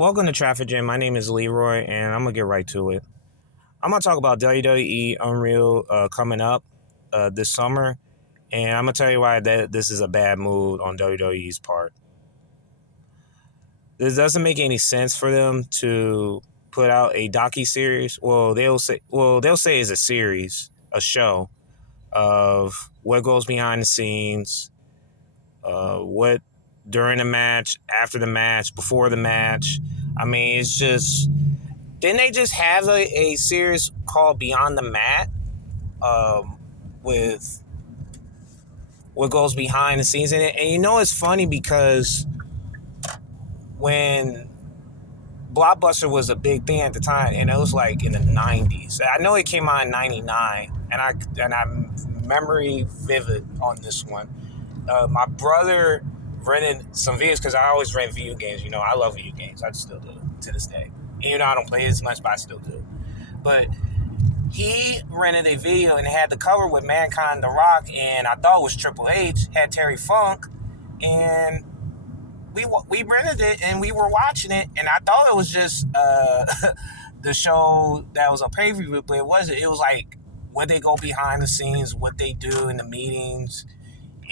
Welcome to Traffic Jam. My name is Leroy, and I'm gonna get right to it. I'm gonna talk about WWE Unreal coming up this summer, and I'm gonna tell you why this is a bad move on WWE's part. This doesn't make any sense for them to put out a docu series. They'll say it's a series, a show of what goes behind the scenes, what during the match, after the match, before the match. I mean, it's just. Didn't they just have a series called Beyond the Mat with what goes behind the scenes in it? And it's funny because when Blockbuster was a big thing at the time, and it was like in the 90s. I know it came out in 99, and I'm memory vivid on this one. My brother rented some videos because I always rent video games. I love video games. I still do to this day. Even though I don't play as much, but I still do. But he rented a video and it had the cover with Mankind, The Rock, and I thought it was Triple H, had Terry Funk, and we rented it and we were watching it, and I thought it was just the show that was a pay-per-view, but it wasn't. It was like what they go behind the scenes, what they do in the meetings,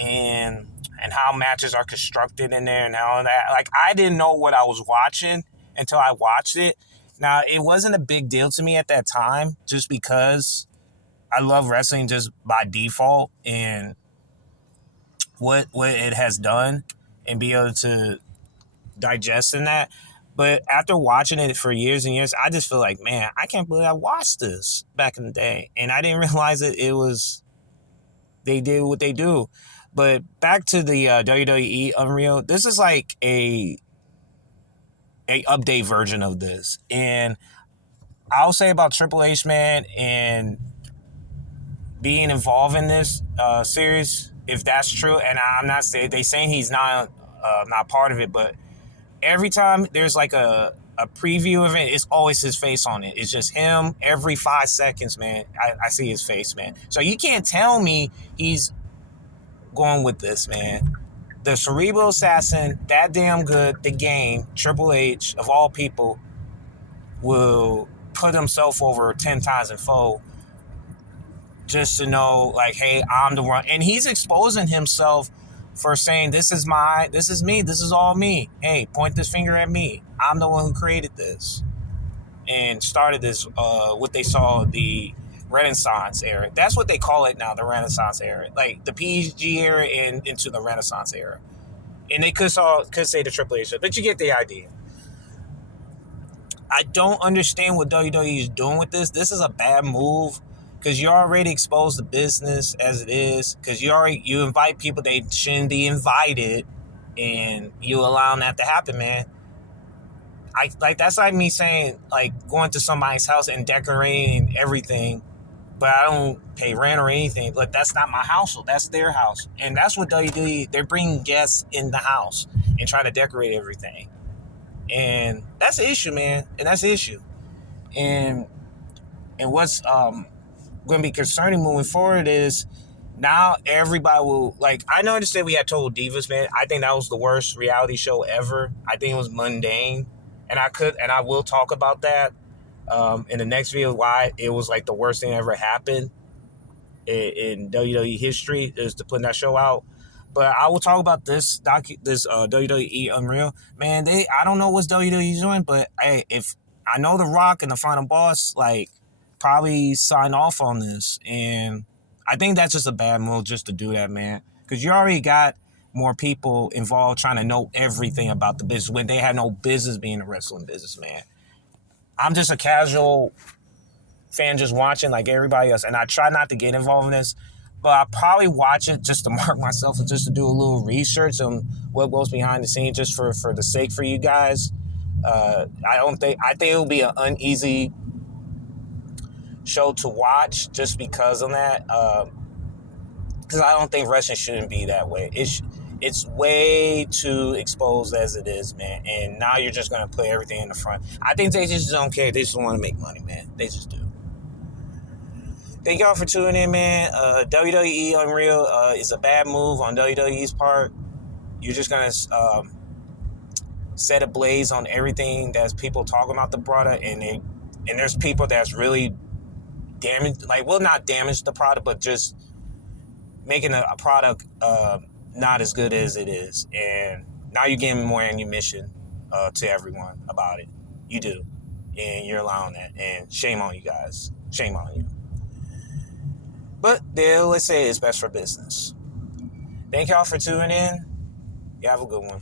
and how matches are constructed in there and all that. Like, I didn't know what I was watching until I watched it. Now, it wasn't a big deal to me at that time just because I love wrestling just by default and what it has done and be able to digest in that. But after watching it for years and years, I just feel like, man, I can't believe I watched this back in the day. And I didn't realize they did what they do. But back to the WWE Unreal, this is like a update version of this. And I'll say about Triple H, man, and being involved in this series, if that's true, and I'm not saying they saying he's not part of it, but every time there's like a preview of it, it's always his face on it. It's just him every 5 seconds, man. I see his face, man. So you can't tell me he's going with this, man. The Cerebral Assassin, that damn good, the game, Triple H, of all people, will put himself over 10 times in fold just to know, like, hey, I'm the one. And he's exposing himself for saying, this is me, this is all me. Hey, point this finger at me. I'm the one who created this and started this, what they saw the Renaissance era. That's what they call it now, the Renaissance era. Like the PG era and into the Renaissance era. And they could say the Triple H, but you get the idea. I don't understand what WWE is doing with this. This is a bad move because you already exposed the business as it is. Because you invite people they shouldn't be invited, and you allowing that to happen, man. That's like me saying, like, going to somebody's house and decorating everything, but I don't pay rent or anything. Like, that's not my household. That's their house. And that's what WWE, they're bringing guests in the house and trying to decorate everything. And that's the issue, man. And that's the issue. And what's going to be concerning moving forward is now everybody will, like, I know understand we had Total Divas, man. I think that was the worst reality show ever. I think it was mundane. And I will talk about that in the next video, why it was like the worst thing that ever happened in WWE history is to put that show out. But I will talk about this WWE Unreal. Man, I don't know what WWE's doing, but hey, if I know The Rock and the Final Boss, like, probably sign off on this. And I think that's just a bad move just to do that, man. Because you already got more people involved trying to know everything about the business when they have no business being in the wrestling business, man. I'm just a casual fan just watching like everybody else, and I try not to get involved in this, but I probably watch it just to mark myself and just to do a little research on what goes behind the scenes, just for the sake for you guys. I think it'll be an uneasy show to watch just because of that. Because I don't think wrestling shouldn't be that way. It's way too exposed as it is, man. And now you're just going to put everything in the front. I think they just don't care. They just want to make money, man. They just do. Thank y'all for tuning in, man. WWE Unreal is a bad move on WWE's part. You're just going to set ablaze on everything that's people talking about the product, and there's people that's really damaged, like, well, not damage the product, but just making a product not as good as it is. And now you're giving more ammunition to everyone about it. You do. And you're allowing that. And shame on you guys. Shame on you. But let's say it's best for business. Thank y'all for tuning in. You have a good one.